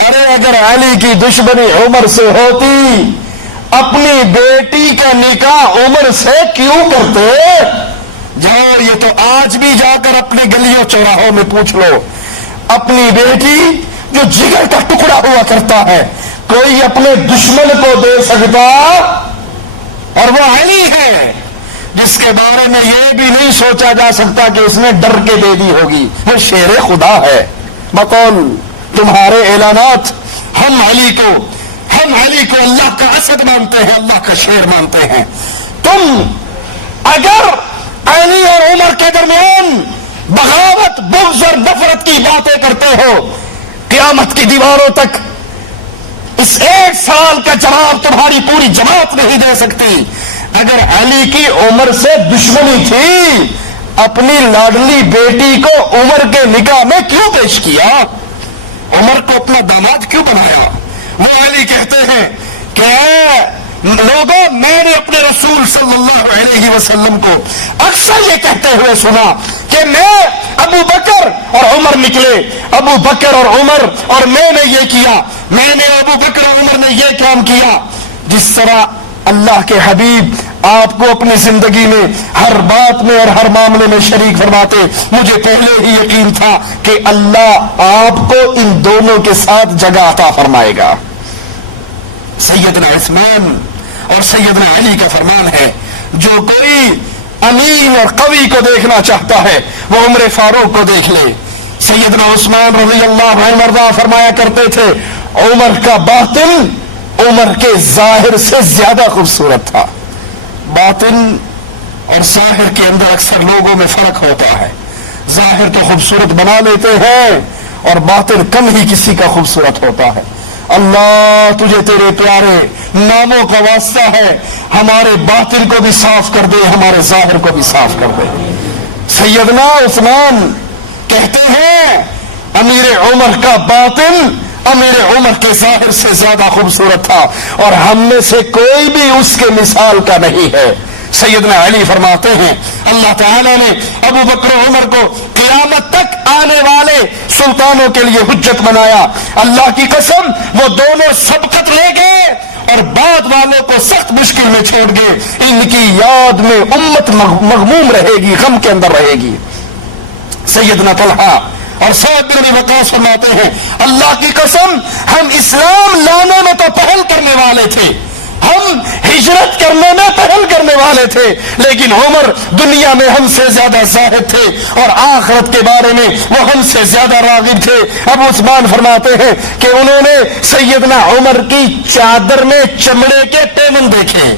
ارے اگر علی کی دشمنی عمر سے ہوتی اپنی بیٹی کا نکاح عمر سے کیوں کرتے؟ جاؤ، یہ تو آج بھی جا کر اپنی گلیوں چوراہوں میں پوچھ لو، اپنی بیٹی جو جگر کا ٹکڑا ہوا کرتا ہے کوئی اپنے دشمن کو دے سکتا؟ اور وہ علی ہے جس کے بارے میں یہ بھی نہیں سوچا جا سکتا کہ اس نے ڈر کے دے دی ہوگی، وہ شیر خدا ہے بقول تمہارے اعلانات۔ ہم علی کو اللہ کا اسد مانتے ہیں، اللہ کا شیر مانتے ہیں۔ تم اگر علی اور عمر کے درمیان بغاوت، بغض اور نفرت کی باتیں کرتے ہو، قیامت کی دیواروں تک اس 1 سال کا جواب تمہاری پوری جماعت نہیں دے سکتی۔ اگر علی کی عمر سے دشمنی تھی، اپنی لاڈلی بیٹی کو عمر کے نکاح میں کیوں پیش کیا؟ عمر کو اپنا داماد کیوں بنایا؟ وہ علی کہتے ہیں کہ لوگوں، میں نے اپنے رسول صلی اللہ علیہ وسلم کو اکثر یہ کہتے ہوئے سنا کہ میں ابو بکر اور عمر نکلے، ابو بکر اور عمر، اور میں نے یہ کیا، میں نے ابو بکر اور عمر نے یہ کام کیا۔ جس طرح اللہ کے حبیب آپ کو اپنی زندگی میں ہر بات میں اور ہر معاملے میں شریک فرماتے، مجھے پہلے ہی یقین تھا کہ اللہ آپ کو ان دونوں کے ساتھ جگہ عطا فرمائے گا۔ سیدنا عثمان اور سیدنا علی کا فرمان ہے، جو کوئی امین اور قوی کو دیکھنا چاہتا ہے وہ عمر فاروق کو دیکھ لے۔ سیدنا عثمان رضی اللہ عنہ فرمایا کرتے تھے، عمر کا باطن عمر کے ظاہر سے زیادہ خوبصورت تھا۔ باطن اور ظاہر کے اندر اکثر لوگوں میں فرق ہوتا ہے، ظاہر تو خوبصورت بنا لیتے ہیں اور باطن کم ہی کسی کا خوبصورت ہوتا ہے۔ اللہ تجھے تیرے پیارے ناموں کا واسطہ ہے، ہمارے باطن کو بھی صاف کر دے، ہمارے ظاہر کو بھی صاف کر دے۔ سیدنا عثمان کہتے ہیں، امیر عمر کا باطن امیر عمر کے ظاہر سے زیادہ خوبصورت تھا اور ہم میں سے کوئی بھی اس کے مثال کا نہیں ہے۔ سیدنا علی فرماتے ہیں، اللہ تعالیٰ نے ابو بکر و عمر کو قیامت تک آنے والے سلطانوں کے لیے حجت بنایا۔ اللہ کی قسم وہ دونوں سبقت لے گئے اور بعد والوں کو سخت مشکل میں چھوڑ گئے۔ ان کی یاد میں امت مغموم رہے گی، غم کے اندر رہے گی۔ سیدنا طلحہ اور سعد بن ابی وقاص فرماتے ہیں، اللہ کی قسم ہم اسلام لانے میں تو پہل کرنے والے تھے، ہم ہجرت کرنے میں پہل کرنے والے تھے، لیکن عمر دنیا میں ہم سے زیادہ زاہد تھے اور آخرت کے بارے میں وہ ہم سے زیادہ راغب تھے۔ ابو عثمان فرماتے ہیں کہ انہوں نے سیدنا عمر کی چادر میں چمڑے کے پیمن دیکھے۔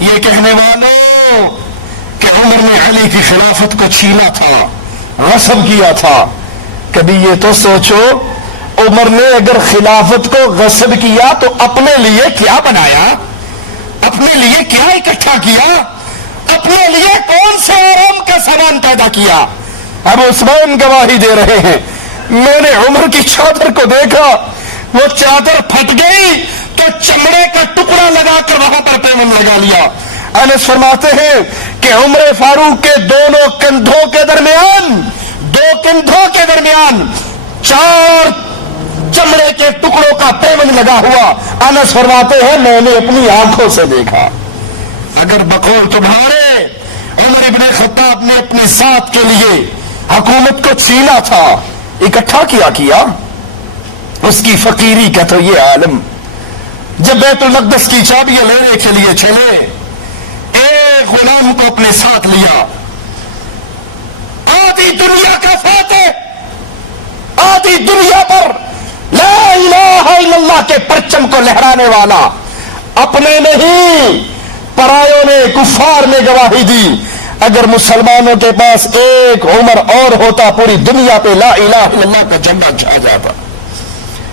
یہ کہنے والوں کہ عمر نے علی کی خلافت کو چھینا تھا، غصب کیا تھا۔ کبھی یہ تو سوچو، عمر نے اگر خلافت کو غصب کیا تو اپنے لیے کیا بنایا، اپنے لیے کیا اکٹھا کیا، اپنے لیے کون سے آرام کا سامان پیدا کیا؟ اب عثمان گواہی دے رہے ہیں، میں نے عمر کی چادر کو دیکھا، وہ چادر پھٹ گئی تو چمڑے کا ٹکڑا لگا کر وہاں پر پیمن لگا لیا۔ انس فرماتے ہیں کہ عمر فاروق کے دونوں کندھوں کے درمیان، دو کندھوں کے درمیان 4 چمڑے کے ٹکڑوں کا پیمن لگا ہوا۔ انس فرماتے ہیں میں نے اپنی آنکھوں سے دیکھا۔ اگر بقول تمہارے عمر ابن خطاب نے اپنے ساتھ کے لیے حکومت کو چھینا تھا، اکٹھا کیا اس کی فقیری کا تو یہ عالم، جب بیت المقدس کی چابیاں لینے کے لیے چلے، ایک غلام کو اپنے ساتھ لیا، آدھی دنیا کا فاتح، آدھی دنیا پر لا الہ الا اللہ کے پرچم کو لہرانے والا، اپنے نہیں پرایوں نے، کفار نے گواہی دی، اگر مسلمانوں کے پاس ایک عمر اور ہوتا پوری دنیا پہ لا الہ الا اللہ کا جھنڈا چھا جاتا۔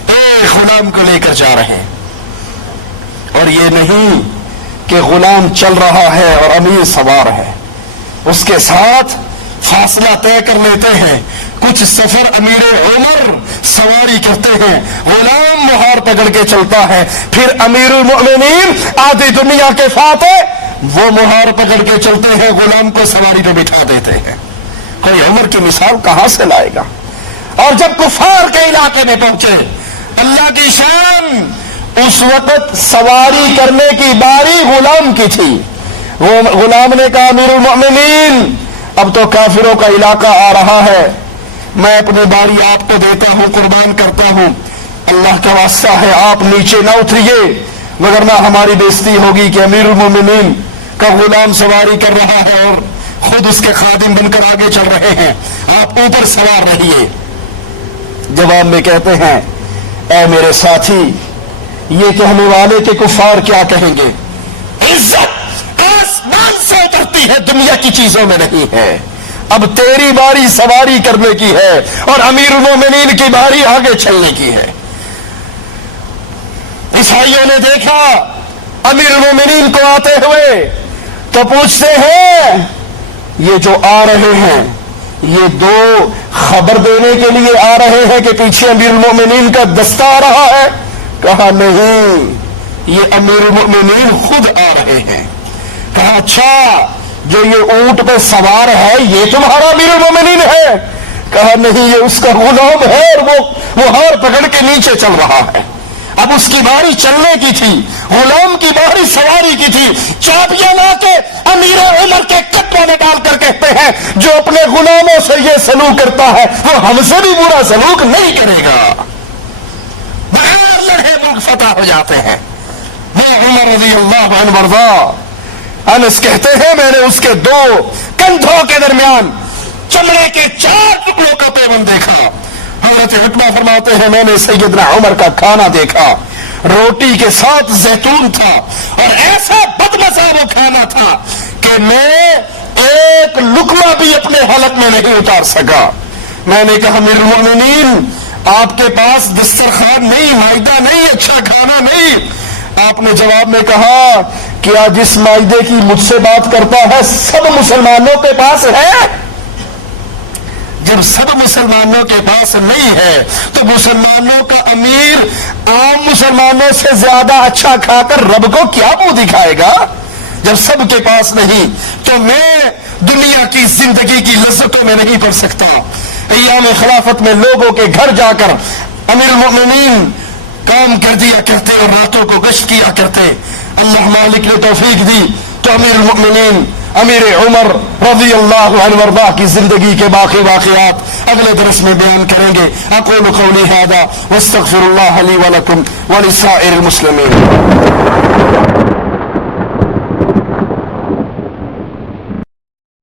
ایک غلام کو لے کر جا رہے ہیں، اور یہ نہیں کہ غلام چل رہا ہے اور امیر سوار ہے، اس کے ساتھ فاصلہ طے کر لیتے ہیں، کچھ سفر امیر عمر سواری کرتے ہیں، غلام مہار پکڑ کے چلتا ہے، پھر امیر المؤمنین آدھی دنیا کے فاتح وہ مہار پکڑ کے چلتے ہیں، غلام کو سواری پہ بٹھا دیتے ہیں۔ کوئی عمر کی مثال کہاں سے لائے گا؟ اور جب کفار کے علاقے میں پہنچے، اللہ کی شان، اس وقت سواری کرنے کی باری غلام کی تھی. وہ غلام نے کہا امیر المؤمنین اب تو کافروں کا علاقہ آ رہا ہے، میں اپنی باری آپ کو دیتا ہوں، قربان کرتا ہوں، اللہ کا واسطہ ہے آپ نیچے نہ اتریے وگرنہ ہماری بےزتی ہوگی کہ امیر المؤمنین کا غلام سواری کر رہا ہے اور خود اس کے خادم بن کر آگے چل رہے ہیں، آپ اوپر سوار رہیے. جواب میں کہتے ہیں اے میرے ساتھی، یہ کہنے والے کہ کفار کیا کہیں گے؟ عزت آسمان سے اترتی ہے، دنیا کی چیزوں میں نہیں ہے. اب تیری باری سواری کرنے کی ہے اور امیر المومنین کی باری آگے چلنے کی ہے. عیسائیوں نے دیکھا امیر المومنین کو آتے ہوئے تو پوچھتے ہیں یہ جو آ رہے ہیں یہ دو خبر دینے کے لیے آ رہے ہیں کہ پیچھے امیر المومنین کا دستہ آ رہا ہے؟ کہا نہیں، یہ امیر المومنین خود آ رہے ہیں. کہا اچھا، جو یہ اونٹ پہ سوار ہے یہ تمہارا امیر المومنین ہے؟ کہا نہیں، یہ اس کا غلام ہے اور وہ ہار پکڑ کے نیچے چل رہا ہے. اب اس کی باری چلنے کی تھی، غلام کی باری سواری کی تھی. چابیاں لا کے امیر عمر کے کٹوں میں ڈال کر کہتے ہیں جو اپنے غلاموں سے یہ سلوک کرتا ہے وہ ہم سے بھی برا سلوک نہیں کرے گا. بغیر لڑے ملک فتح ہو جاتے ہیں. میں عمر رضی اللہ عنہ وارضا، انس کہتے ہیں میں نے اس کے دو کندھوں کے درمیان چمڑے کے 4 ٹکڑوں کا پیوند دیکھا. حضرت عتبہ فرماتے ہیں میں نے سیدنا عمر کا کھانا دیکھا، روٹی کے ساتھ زیتون تھا اور ایسا بدمزہ وہ کھانا تھا کہ میں ایک لقمہ بھی اپنے حلق میں نہیں اتار سکا. میں نے کہا امیر المؤمنین آپ کے پاس دسترخوان نہیں، مائدہ نہیں، اچھا کھانا نہیں؟ آپ نے جواب میں کہا کیا جس مائدے کی مجھ سے بات کرتا ہے سب مسلمانوں کے پاس ہے؟ جب سب مسلمانوں کے پاس نہیں ہے تو مسلمانوں کا امیر عام مسلمانوں سے زیادہ اچھا کھا کر رب کو کیا منہ دکھائے گا؟ جب سب کے پاس نہیں تو میں دنیا کی زندگی کی لذتوں میں نہیں پڑ سکتا. ایام خلافت میں لوگوں کے گھر جا کر امیر المؤمنین کام کر دیا کرتے اور راتوں کو گشت کیا کرتے. اللہ مالک نے توفیق دی تو امیر المؤمنین امیر عمر رضی اللہ عنہ وارضاہ کی زندگی کے باقی واقعات اگلے درس میں بیان کریں گے. اقول قولی ھذا واستغفر اللہ لی ولکم ولسائر المسلمین.